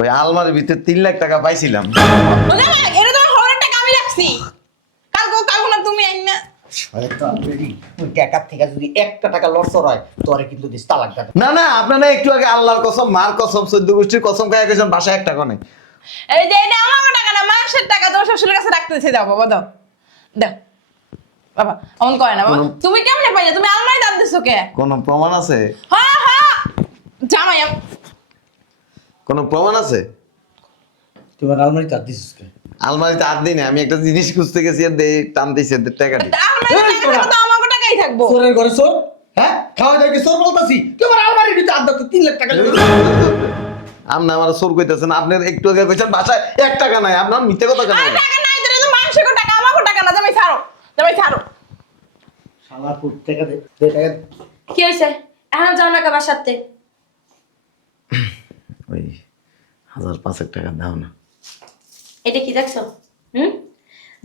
ওই আলমারির ভিতরে 3 লাখ টাকা পাইছিলাম। বলে না এটা তো হরের টাকা আমি রাখছি। কালকে না তুমি আইন না। শয়তান বেরি, তুই টাকার থেকে যদি একটা টাকা লসর হয় তোরে কিন্তু দিস তালাক দেব। না না, আপনারা একটু আগে আল্লাহর কসম, মার কসম, 14 গোষ্ঠীর কসম খায় গেছেন, বাসায় 1 টাকা নেই। এই যে এটা আমার টাকা না, মানুষের টাকা, তোমার শ্বশুরের কাছে রাখতেছে। দাও বাবা, দাও দাও বাবা। অন করে না বাবা, তুমি কেমনে পাইলে? তুমি আলমারি দাব দিছো কে? কোনো প্রমাণ আছে? হ্যাঁ হ্যাঁ জামাই কোনো প্রমাণ আছে? তোমার আলমারি তার দিস কে? আলমারিতে হাত দিই না, আমি একটা জিনিস খুঁজতে গেছি আর দেই টানতেছি টাকা দিই। আলমারি টাকা তো আমার টাকাই থাকবো। চোরের ঘরে চোর, হ্যাঁ? খাওয়া দাওয়া কি চোর বলতাছি? তোমার আলমারির ভিতরে আড্ডা তো 3 লাখ টাকা লেগে আপনি আমার চোর কইতেছেন, আপনি একটু আগে কইছেন বাসায় 1 টাকা নাই, আপনার মিথ্যে কথা কেন? আর টাকা নাই, এটা তো মানুষের টাকা, আমার টাকা না। জামাই ছাড়ো, জামাই ছাড়ো। শালা পুত টাকা দে, দে টাকা দে। কি হইছে? এখন যাও না কে বাসাতে? ওই 1005 টাকা দাও না। এটা কি দেখছো?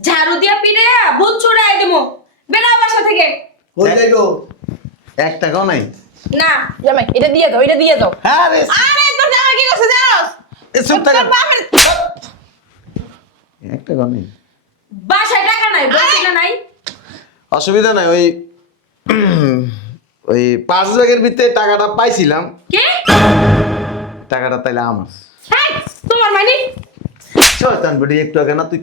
ঝাড়ু দিয়া পিড়ে ভূত ছুড়াই দেবো। বেরাও বাসা থেকে। কই যাইবো? 1 টাকাও নাই। না, জামাই এটা দিয়ে দাও, এটা দিয়ে দাও। হ্যাঁ রে, আরে তোর জামাই কি করছে জানোস? এসব টাকা তোর বাপের 1 টাকাও নেই। বাসায় টাকা নাই, বলছি না নাই। অসুবিধা নাই, ওই 5 ব্যাগের ভিতরে টাকাটা পাইছিলাম। কে? টাকাটা তাইলে আমার। হ্যাঁ, তোমার মানে? শয়তান বেটি, একটু আগে না তুই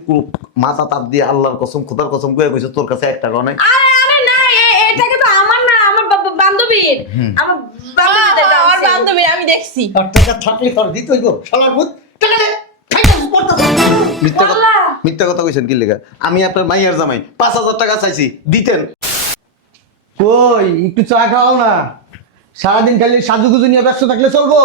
মাথা তাপ দিয়ে আল্লাহর কসম, খোদার কসম কয়ে কইছিস তোর কাছে 1 টাকাও নাই। আরে আরে না, এটাকে তো আমার না, আমার বান্ধবীর। আমার বান্ধবীদের দাও। আমার বান্ধবী, আমি দেখছি। আর টাকা থাকলে তোর দিতে হইব। শালার পুত টাকা দে। খাইতে পড়তাছ। আল্লাহ। মিথ্যা কথা কইছেন কি লেগা? আমি আপনার মাইয়ার জামাই, 5000 টাকা চাইছি, দিতেন। কই একটু চা খাও না? সারাদিন খালি সাজুগুজু নিয়ে ব্যস্ত থাকলে চলবো?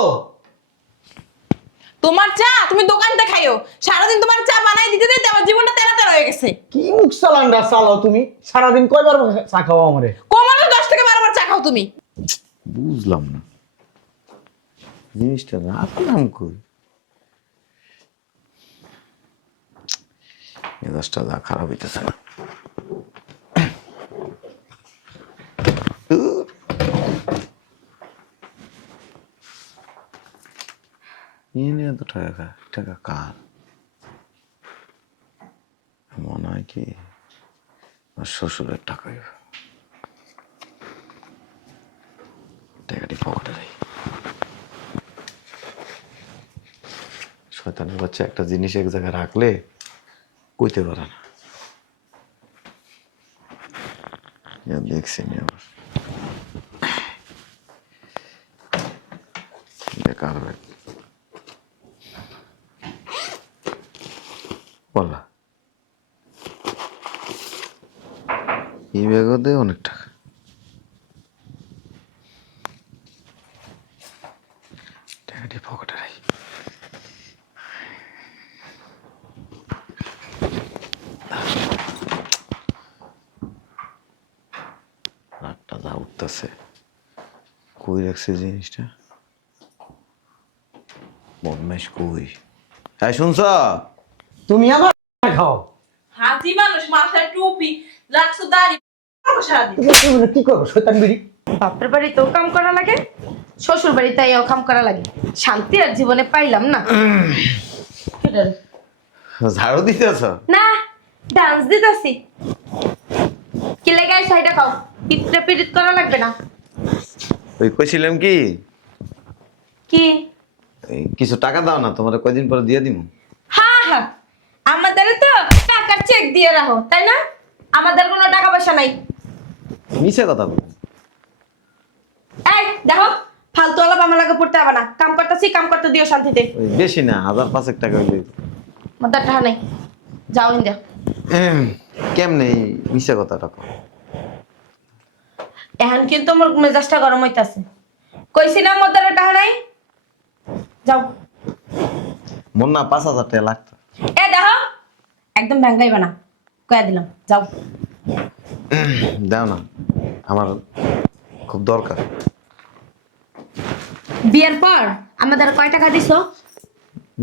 তোমার চা তুমি দোকানতে খাইও, সারাদিন তোমার চা বানাই দিতে দিতে আমার জীবনটা তেরা তেরা হয়ে গেছে। কি মুখ চালানটা চালাও তুমি? সারাদিন কয়বার চা খাওয়া আমারে? কমানো 10 থেকে 12 বার চা খাও তুমি। বুঝলাম না জিনিসটা, রাখলাম কই? মেজাজটা যা খারাপ হইতেছে না। এনে এত টাকা, টাকা কার? মনে হয় কি আমার শ্বশুরের টাকাই। টাকাটি পকেটে রাখি। শয়তানের বাচ্চা একটা জিনিস এক জায়গায় রাখলে কইতে পারে না। দেখছি নি আবার বেকার ব্যাগ বললা, এই ব্যাগও দেয় অনেক টাকা। টাকাটি পকেটে রাখি। রাতটা যা উঠতেছে, কই রাখছে জিনিসটা? বদমাইশ কই? হ্যাঁ শুনছ? তুমি আবার খাও। হাতি মানুষ, মাথায় টুপি, রাখছো দাড়ি, সারাদিন তুমি কি করবো শয়তান বিড়ি? বাপের বাড়িতেও কাম করা লাগে, শ্বশুর বাড়িতেও কাম করা লাগে। শান্তি আর জীবনে পাইলাম না। ঝাড়ু দিতেছ? না, ডান্স দিতেছি। কি লেগে সাইডা খাও, পিতরে পিরিত করা লাগবে না। ওই কইছিলাম কি কি? এই কিছু টাকা দাও না, তোমার কয়দিন পরে দিয়ে দিব। হ্যাঁ হ্যাঁ, আমাদের তো টাকার চেক দিয়ে রাখো, তাই না? আমাদের কোনো টাকা পয়সা নাই। মিছে কথা বল। এই দেখো, ফালতু আলাপ আমার লাগে পড়তে হবে না। কাম করতেছি, কাম করতে দিও শান্তিতে। ওই বেশি না, 1005 টাকা হইলে। মাদার টাকা নাই, যাও ইন্দা। কেমনে এই মিছে কথাটা কও? এখন কিন্তু আমার মেজাজটা গরম হইতাছে। কইছি না মাদার টাকা নাই, যাও। মন না 5000 টাকা লাগতো। এ দেখো, একদম ভ্যাঙ্গাইবা না, কয়া দিলাম, যাও। দাও না, আমার খুব দরকার। বিয়ের পর আমাদের কয় টাকা দিছো?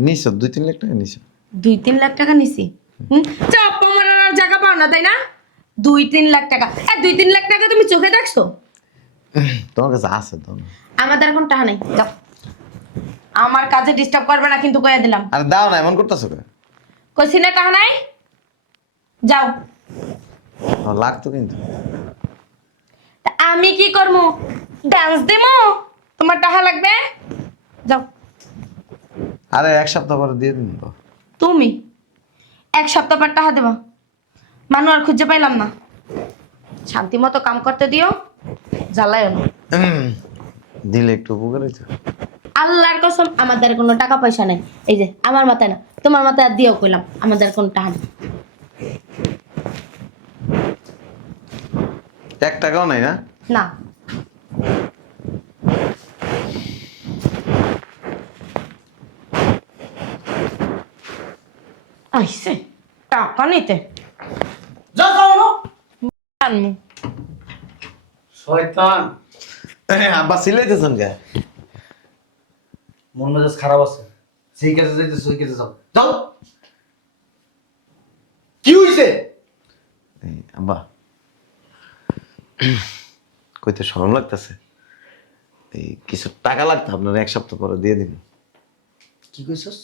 নিছো 2-3 লাখ টাকা নিছো। 2-3 লাখ টাকা নিছি। চাপ মারার জায়গা পাও না, তাই না? 2-3 লাখ টাকা। 2-3 লাখ টাকা তুমি চোখে দেখছো? তোমার কাছে আছে তো? আমাদের এখন টাকা নাই, যাও। আমার কাজে ডিস্টার্ব করবে না কিন্তু কইয়া দিলাম। আর দাও না, এমন করতেছো কে? কইছি না টাকা নাই, যাও। লাগতো কিন্তু। তা আমি কি করবো? ডান্স দেবো? তোমার টাকা লাগবে, যাও। আরে এক সপ্তাহ পরে দিয়ে দিন তো। তুমি 1 সপ্তাহ পর টাকা দেবা? মানু আর খুঁজে পাইলাম না। শান্তি মতো কাম করতে দিও, জ্বালায়ও না। দিলে একটু উপকার হইতো। আল্লাহর কসম আমার দ্বারা কোনো টাকা পয়সা নাই। এই যে আমার মাথায় না, তোমার মাথায় আর দিয়েও কইলাম আমার দ্বারা কোনো টাকা নেই। 1 টাকাও নাই না? না। আইসে টাকা নিতে যাও যাও না। আনমু। শয়তান, আব্বা সিলাইতেছেন কে? মন মেজাজ খারাপ আছে। সেই কাজে যাইতে সেই কাজে যাও, যাও। কি হইছে? আব্বা কইতে শরম লাগতেছে। এই কিছু টাকা লাগতো, আপনার 1 সপ্তাহ পরে দিয়ে দিন। কি কইছস?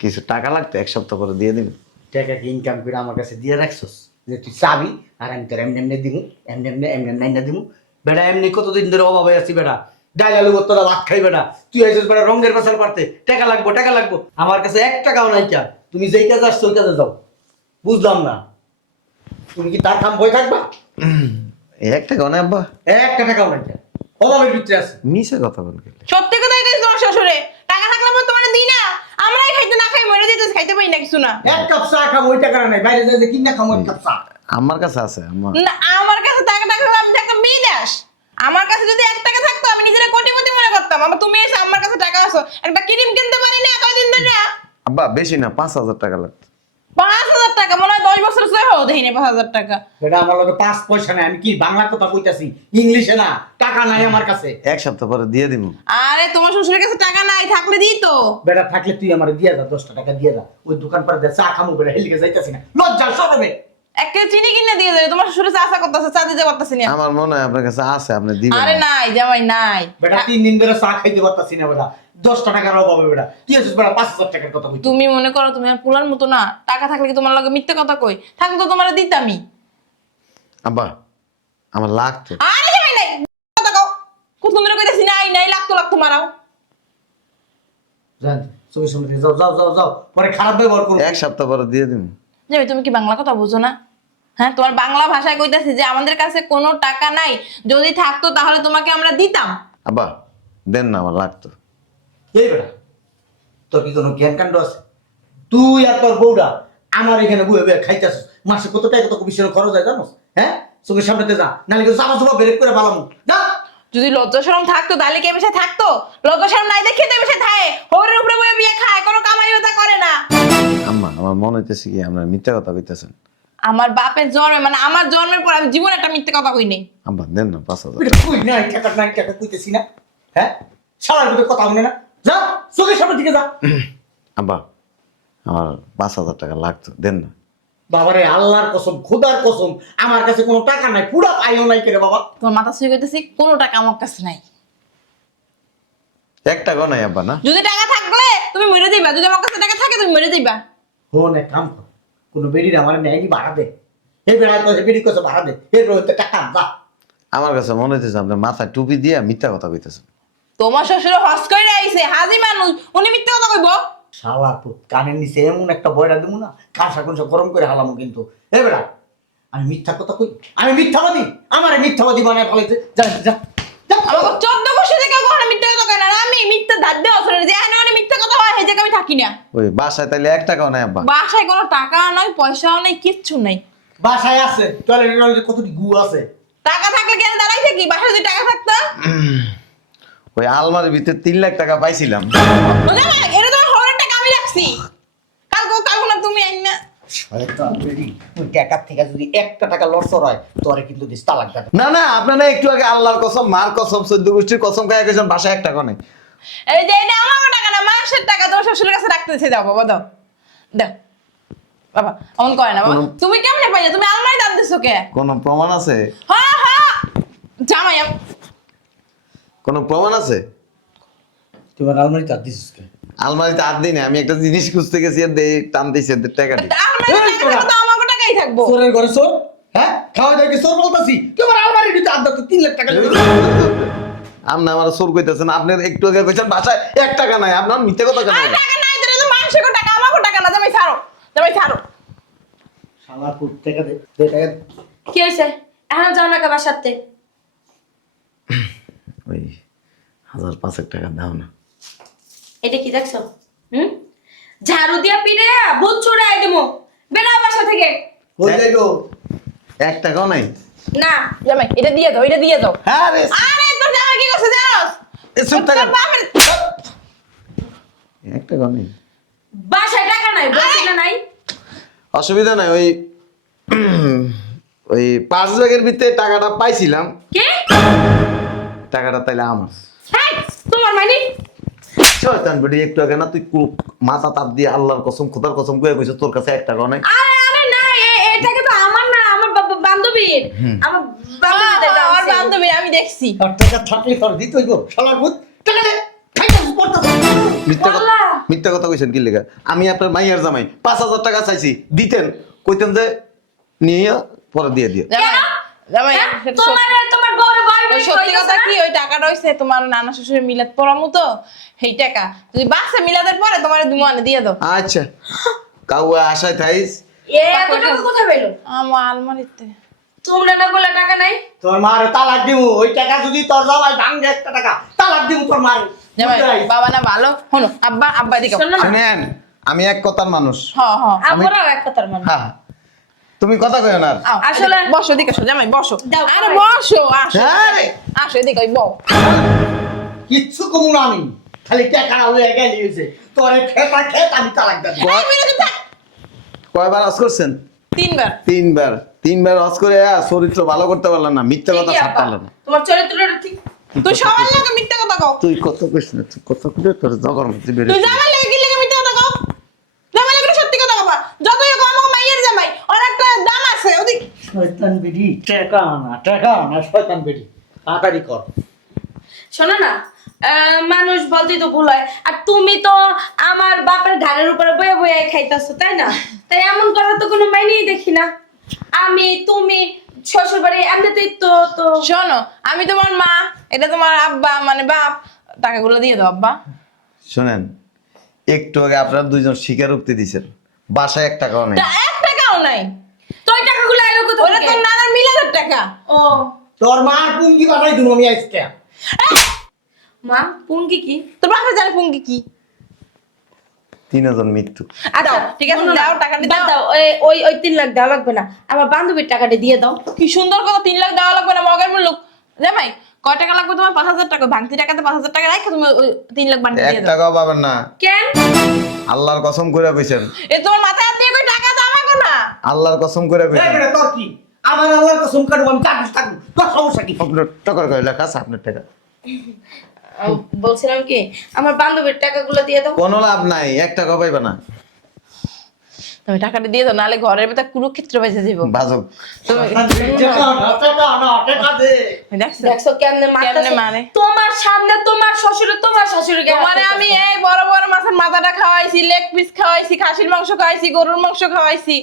কিছু টাকা লাগতো, 1 সপ্তাহ পরে দিয়ে দিন। টাকা কি ইনকাম করে আমার কাছে দিয়ে রাখছস যে তুই চাবি আর আমি তোর এমনি এমনি দিমু, এমনি এমনি এমনি নাই না দিমু? বেটা এমনি কতদিন ধরে অভাবে আছি বেটা, ডাল আলু তোরা ভাত খাই বেটা, তুই আইছিস বেটা রঙের পেশাল পারতে, টাকা লাগবো টাকা লাগবো। আমার কাছে 1 টাকাও নাই। কা তুমি যেই কাজে আসছো ওই কাজে যাও। বুঝলাম না, তুমি কি তার খাম বই থাকবা? এই 1 টাকাও নাই আব্বা? 1 টাকাও নাই। কা অভাবের ভিতরে আছে। মিছে কথা বল গেলে। সত্যি কথাই কইছ তোমার শ্বশুরে। টাকা থাকলে আমি তোমারে দিই না। আমরাই খাইতে না খাই মরে দিতেছ, খাইতে পাই না কিছু না। 1 কাপ চা খাবো ওই টাকা নাই, বাইরে যাই যে কিনা খাবো 1 কাপ চা। আমার কাছে আছে আম্মা। না আমার কাছে টাকা থাকলে আমি একটা বিলাস। আমার কাছে যদি 1 টাকা থাকতো আমি নিজেরা কোটিপতি মনে করতাম। আবার তুমি এসে আমার কাছে টাকা আছো, একটা ক্রিম কিনতে পারি না কয়দিন ধরে। আব্বা বেশি না, 5,000 টাকা লাগতো। 5,000 টাকা মনে হয় 10 বছর চলে হলো দেখিনি 5,000 টাকা। বেটা আমার লগে 5 পয়সা নাই, আমি কি বাংলা কথা কইতাছি, ইংলিশে না। টাকা নাই আমার কাছে। 1 সপ্তাহ পরে দিয়ে দিব। আরে তোমার শ্বশুরের কাছে টাকা নাই, থাকলে দিই তো। বেটা থাকলে তুই আমার দিয়া যা, 10 টাকা দিয়া যা। ওই দোকান পারে যা চা খামু বেটা, হেলিকে যাইতাছি না, লজ্জা শরমে। 1 কেজি চিনি কিনে দিয়ে যাবে, তোমার শ্বশুরে চা করতেছে, চা দিতে পারতাছি না। আমার মনে হয় আপনার কাছে আছে, আপনি দিবেন। আরে নাই জামাই নাই। বেটা 3 দিন ধরে চা খাইতে পারতাছি না বেটা, 10 টাকার অভাবে বেটা। তুই আছিস বেটা 5,000 টাকার কথা কইতে। তুমি মনে করো তুমি আর পুলার মতো না। টাকা থাকলে কি তোমার লগে মিথ্যে কথা কই? থাকলে তো তোমার দিতামই। আব্বা আমার লাগতো। আরে জামাই নাই কথা কও। কত মেরে কইতাছি নাই নাই লাগতো মারাও। জান তুমি শুনে যাও যাও যাও যাও, পরে খারাপ ব্যবহার করো। 1 সপ্তাহ পরে দিয়ে দিব। জামাই তুমি কি বাংলা কথা বুঝো না? হ্যাঁ, তোমার বাংলা ভাষায় কইতাছি যে আমাদের কাছে কোনো টাকা নাই, যদি থাকতো তাহলে তোমাকে আমরা দিতাম। আব্বা দেন না, আমার লাগতো। এই বেটা তোর কি কোনো জ্ঞান কাণ্ড আছে? তুই আর তোর বউটা আমার এখানে বয়ে বয়ে খাইতেছিস, মাসে কত টাকা কত কমিশন খরচ হয় জানোস? হ্যাঁ, চোখের সামনেতে যা, নাহলে কিন্তু চাপা চাপা বেরেক করে পালাম না। যদি লজ্জা শরম থাকতো তাহলে কি এসে থাকতো? লজ্জা শরম নাই দেখে তো এসে থাকে, হরের উপরে বয়ে বিয়ে খায়, কোনো কামাই ওটা করে না। আম্মা আমার মনে হইতেছে কি আপনার মিথ্যা কথা কইতেছেন। আমার বাপের জন্মে মানে আমার জন্মের পর আমি জীবনে একটা মিথ্যে কথা কই নাই। আব্বা দেন না 5,000। এটা কই নাই টাকা কইতেছি না। হ্যাঁ, সারার ভিতরে কথা শুনে না। যা চোখের সামনে দিকে যা। আব্বা আমার 5,000 টাকা লাগতো, দেন না। বাবারে আল্লাহর কসম খোদার কসম আমার কাছে কোনো টাকা নাই, পুরা পাইও নাই কেরে বাবা। তোমার মাথা ছুঁয়ে কইতেছি কোনো টাকা আমার কাছে নাই। 1 টাকাও নাই আব্বা না? যদি টাকা থাকলে তুমি মরে যাইবা, যদি আমার কাছে টাকা থাকে তুমি মরে যাইবা। হন এক কাম কর, কোনো বেডির আমার নেয়নি ভাড়া দে। এই বেড়া তো বেডির কাছে ভাড়া দে, এর রইতে টাকা যা। আমার কাছে মনে হইতেছে আপনি মাথায় টুপি দিয়া মিথ্যা কথা কইতেছেন। তোমার শ্বশুর হস কইরা আইছে, হাজি মানুষ, উনি মিথ্যে কথা কইব? শালা তো কানের নিচে এমন একটা বয়রা দেবো না, কাঁসা কুঁসা গরম করে হালামো কিন্তু। এ বেড়া আমি মিথ্যা কথা কই? আমি মিথ্যাবাদী? আমারে মিথ্যাবাদী বানায় ফেলাইছে। যা যা যা। আমাকে 14 বছর থেকে কখনো মিথ্যে কথা কই না, আর আমি মিথ্যে ধাদ্যে অসরে যে এখানে অনেক মিথ্যে কথা হয় সেই জায়গায় আমি থাকি না। ওই বাসায় তাইলে 1 টাকাও নাই আব্বা? বাসায় কোনো টাকা নাই, পয়সাও নাই, কিচ্ছু নাই। বাসায় আছে টয়লেটে কতটি গু আছে। টাকা থাকলে কেন দাঁড়াই থাকি? বাসায় যদি টাকা থাকতো ওই আলমারির ভিতরে 3 লাখ টাকা পাইছিলাম। না না, এটা তোমার হরের টাকা আমি রাখছি। কালকে না তুমি আইন না। শয়তান বেরি, তুই টাকার থেকে যদি 1 টাকা লসর হয় তোরে কিন্তু দিস তালাক দেব। না না, আপনারা একটু আগে আল্লাহর কসম মার কসম 14 গোষ্ঠীর কসম খাইয়া গেছেন বাসায় 1 টাকা নেই। এই যে এটা আমার টাকা না, মানুষের টাকা, তোমার শ্বশুরের কাছে রাখতেছে। দাও বাবা দাও দাও বাবা, অন করে না বাবা। তুমি কেমনে পাইলে? তুমি আলমারি দাঁত দিছো কে? কোন প্রমাণ আছে? হ্যাঁ হ্যাঁ জামাই কোন প্রমাণ আছে? তোমার আলমারি তার দিছিস কে? আলমারিতে হাত দিই না, আমি একটা জিনিস খুঁজতে গেছি আর দেই টান দিছে টাকা দি। আলমারিতে টাকা থাকলে তো আমাকে টাকাই থাকবো। চোরের ঘরে চোর, হ্যাঁ? খাওয়া দাওয়া কি চোর বলতাছি? তোমার আলমারির ভিতরে আড্ডা তো 3 লাখ টাকা লেগে আপনি আমার চোর কইতেছেন, আপনার একটু আগে কইছেন বাসায় 1 টাকা নাই, আপনার মিথ্যে কথা কেন? আর টাকা নাই দিলে তো মানুষের টাকা, আমাকে টাকা না। জামাই ছাড়ো, জামাই ছাড়ো। শালা পুত টাকা দে, দে টাকা দে। কি হয়েছে এখন যাও না কাবার সাথে? ওই 1000-5 টাকা দাও না। এটা কি দেখছো? ঝাড়ু দিয়া পিড়ে ভূত ছুড়ে আই দেবো। বেরাও বাসা থেকে। কই যাইগো? 1 টাকাও নাই। না জামাই এটা দিয়ে দাও, এটা দিয়ে দাও। হ্যাঁ রে, আরে তোর জামাই কি করছে জানোস? এসব টাকা তোর বাপের 1 টাকাও নেই। বাসায় টাকা নাই, বলছি না নাই। অসুবিধা নাই, ওই ওই 5 ব্যাগের ভিতরে টাকাটা পাইছিলাম, কি? টাকাটা তাইলে আমার। হ্যাঁ তোমার মানে? শয়তান বেটি, একটু আগে না তুই মাথা তাপ দিয়ে আল্লাহর কসম খোদার কসম কয়ে কইছিস তোর কাছে 1 টাকাও নাই। আরে আরে না, এটাকে তো আমার না, আমার বান্ধবীর। আমার বান্ধবীদের দাও। আমার বান্ধবী আমি দেখছি। আর টাকা থাকলে তোর দিতে হইব, শালার পুত। টাকা দে, খাইতাছিস পড়তাছিস। বললা? মিথ্যা কথা কইছেন কি লেগা? আমি আপনার মাইয়ার জামাই 5000 টাকা চাইছি, দিতেন, কইতেন যে নিয়ে পরে দিয়ে দিও। জামাই জামাই হ্যাঁ? সেটা সত্যি- তোমার বড় ভাই ওই সত্যি কথা কি, ওই টাকাটা হইছে তোমার নানা শ্বশুরের মিলাদ পড়ামু তো, সেই টাকা যদি বাসে মিলাদের পরে তোমার দুমানে দিয়ে দাও। আচ্ছা, কাউ আশায় থাইস। এত টাকা কোথায় পেলো? আমার আলমারিতে। তোমরা না বলে টাকা নাই? তোর মার তালাক দিমু, ওই টাকা যদি তোর জামাই ভাঙে 1 টাকা, তালাক দিমু তোর মার। জামাই বাবা না ভালো, শোনো আব্বা আব্বা দিকে। শোনো না, শুনেন, আমি এক কথার মানুষ। হ্যাঁ হ্যাঁ আমরাও এক কথার মানুষ। হ্যাঁ, তুমি কথা কইও না। আও, আসলে- এদিকে বসো, এদিকে আসো জামাই বসো। দাও, আরে খাই। বসো, আসো হ্যাঁ রে। আসো এদিকে ওই বউ। কিচ্ছু কমু না আমি, খালি টাকা লইয়া গেলি হইছে। তোরে খেতা খেত আমি তালাক দেব। এই বিরোধী থাক। কয়বার হজ করছেন? 3 বার। 3বার হজ করে চরিত্র ভালো করতে পারলেন না, মিথ্যা কথা ঠিকই ছাড়তে আপা। পারলেন না। তোমার চরিত্রটা ঠিক। তুই সবার লাগে মিথ্যা কথা কও। তুই কত কইস না, তুই কত করে তোর জগর মধ্যে বের তুই জামাই লাগে কি লাগে মিথ্যা কথা কও? জামাই লাগে সত্যি কথা কবা। যতই কও আমাকে মাইয়ের জামাই, ওর একটা দাম আছে ওদিক। শয়তান বেডি, টাকা না শয়তান বেডি। তাড়াতাড়ি কর। শোনো না, মানুষ বলতেই তো ভুল হয়। আর তুমি তো আমার বাপের ঘাড়ের উপরে বয়ে বয়ে খাইতেছো, তাই না? তাই এমন করার তো কোনো মাইনেই দেখি না। আমি তুমি শ্বশুর বাড়ি এমনিতেই তো তো শোনো, আমি তোমার মা, এটা তোমার আব্বা মানে বাপ, টাকাগুলো দিয়ে দাও আব্বা। শোনেন, একটু আগে আপনারা দুইজন স্বীকারোক্তি দিছেন, বাসায় 1 টাকাও নাই। 1 টাকাও নাই। তো ওই টাকাগুলো আইলো কোথা ওটা থেকে? তোর নানার মিলাদের টাকা। ও তোর মার পুঙ্গি বানাই দিমু আমি আজকে। মা, পুঙ্গি কি? তোর বাপে জানে পুঙ্গি কি? 3000 মৃত্যু। আচ্ছা ঠিক আছে, শোনো না, দাও টাকাটা বাদ দাও। দাও, ওই 3 লাখ দেওয়া লাগবে না। আমার বান্ধবীর টাকাটা দিয়ে দাও। কি সুন্দর কথা, 3 লাখ দেওয়া লাগবে না, মগের মূল্য। জামাই কয় টাকা লাগবে তোমার? 5000 টাকা। ভাঙতি টাকাতে 5000 টাকা রাখো, তুমি ওই 3 লাখ বান্ডি 1 দিয়ে দাও। টাকাও পাবেন না, কেন? আল্লাহর কসম করে কইছেন। এ তোমার মাথায় হাত দিয়ে কই টাকা দাও আমাকে না। আল্লাহর কসম করে এই কইছেন। বেটা তোর কি? আমার আল্লাহর কসম কাটবো, আমি চাকরি থাকবো। তোর সমস্যা কি? আপনার টাকার কয় লেখা আছে? আপনার টাকা বলছিলাম কি, আমার বান্ধবীর টাকাগুলো দিয়ে দাও। কোনো লাভ নাই, 1 টাকা পাইবে না। তুমি টাকাটা দিয়ে দাও, নাহলে ঘরের ভিতর কুরুক্ষেত্র বেঁচে যাবো। বাজক। তুমি টাকা দে। দেখছো দেখছো কেমনে কেমনে মারতেছে? মানে? তোমার সামনে তোমার শ্বশুরে তোমার শাশুড়িকে তোমারে আমি এই বড় বড় মাছের মাথাটা খাওয়াইছি, লেগ পিস খাওয়াইছি, খাসির মাংস খাওয়াইছি, গরুর মাংস খাওয়াইছি।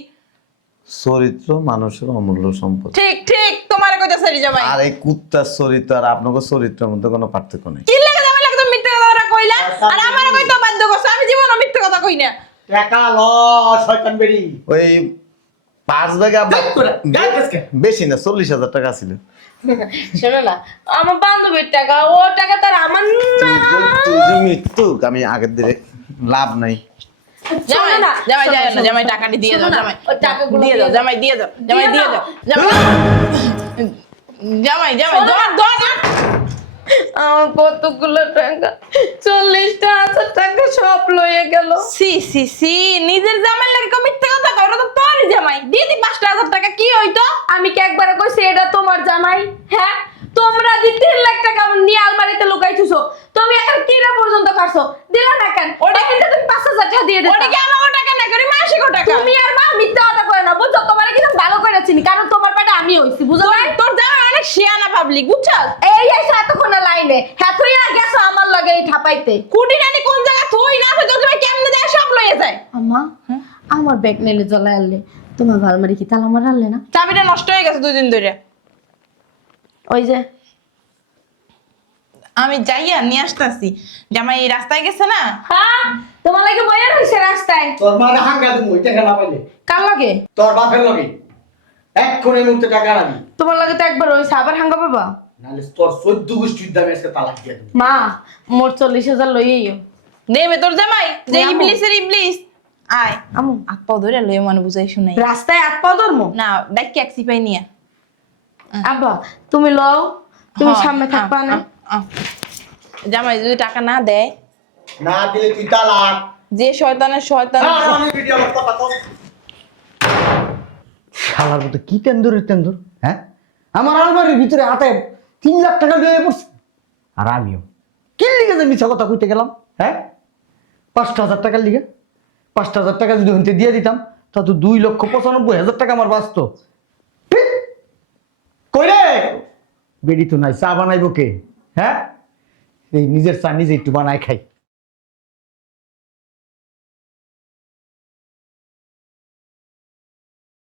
চরিত্র মানুষের অমূল্য সম্পদ। ঠিক ঠিক তোমারে কইতাছে রে জামাই। আর এই কুত্তার চরিত্র আর আপনাকে চরিত্রের মধ্যে কোনো পার্থক্য নেই। কি লাগে জামাই লাগে, তুমি মিথ্যা কথা কইলা আর আমারে কইতে বাধ্য করছো। আমি জীবনে মিথ্যা কথা কই না। টাকা ল, শয়তান বেডি। ওই 5 ব্যাগে গাইড করে, গাইড আজকে। বেশি না, 40,000 টাকা ছিল। শোনো না, আমার বান্ধবীর টাকা, ও টাকা তার আমার না। তুই যে মৃত্যু, আমি আগের দিকে লাভ নাই। জামাই শোনো না, জামাই শোনো, যায় না, শোনো, জামাই শোনো। টাকাটি দিয়ে দাও। শোনো না, জামাই ওই টাকাগুলো দিয়ে দাও, জামাই দিয়ে দাও, জামাই দিয়ে দাও, জামাই জামাই জামাই শোনো না। দর দর। আমার কতগুলো টাকা, 40,000 টাকা সব লইয়ে গেল। সি সি সি, নিজের জামাই লাগে কো মিথ্যা কথা কও, ওটা তো তোরই জামাই। দিয়ে দি 5,000 টাকা, কি হইতো? আমি কি একবারে কইছি এটা তোমার জামাই? হ্যাঁ, তোমরা দি 3 লাখ টাকা নিয়ে আলমারিতে লুকাই থুছো। তুমি এখন কিরা পর্যন্ত কাটছো, দিলা না কেন? ওটা কিন্তু তুমি 5,000 টাকা দিয়ে দিতা। ওটা কি আমার টাকা না, করি মাসিক টাকা। তুমি আর মা মিথ্যা কথা কয় না, বুঝছো? তোমারে কিন্তু ভালো করে চিনি, কারণ তোমার পেটে আমি হইছি, বুঝো না? তোর জামাই অনেক শিয়ানা পাবলিক বুঝছো? এই এসে এতক্ষণ লাইনে হ্যাঁ তুই গেছো আমার লাগে এই ঠাপাইতে। কুটি রানী কোন জায়গা থই না তো তুমি কেমনে যায় সব লইয়ে যায়। আম্মা আমার ব্যাগ নিলে জ্বলাই আনলে তোমার ভালমারি কি তালা মারলে না? চাবিটা নষ্ট হয়ে গেছে 2 দিন ধরে। ওই যে আমি যাইয়া নিয়ে আসতেছি। জামাই এই রাস্তায় গেছে না? হ্যাঁ তোমার লাগে বইয়া রইছে রাস্তায়। তোর মারে হাঙ্গা দিমু ওই টাকা না পাইলে কার লাগে? তোর বাপের লগে এক্ষুনি এই মুহূর্তে টাকা আনবি, তোমার লাগে তো একবার রইছে আবার হাঙ্গা পাবা। নাহলে তোর 14 গোষ্ঠীর দামে আজকে তালাক দিয়ে দেবো। মা মোর 40,000 লইও। নেবে তোর জামাই যে না, আম্মু। ইবলিসের ইবলিস। আয় আমু আপা ধরে লয়ে মানে বুঝাই শুনাই রাস্তায় হাত পা ধরমু না ডাইকে একসি পাই নিয়ে। আব্বা তুমি লও তুমি হ্যাঁ, সামনে থাকবা না। জামাই যদি টাকা না দেয় না দিলে তুই তালাক। যে শয়তানের শয়তান। ভিডিও করতে পারতো। শালার মতো কি তেন্দুরের তেন্দুর, হ্যাঁ? আমার আলমারির ভিতরে হাতে 3 লাখ টাকা লয়ে পড়ছে। আর আমিও কি লিগে যে মিছা কথা কইতে গেলাম, হ্যাঁ? 5,000 টাকার লিগে 5,000 টাকা যদি হইতে দিয়ে দিতাম তা তো 2,95,000 টাকা আমার বাঁচতো। কই রে বেডি তো নাই, চা বানাইবো কে? হ্যাঁ, এই নিজের চা নিজে একটু বানাই খাই।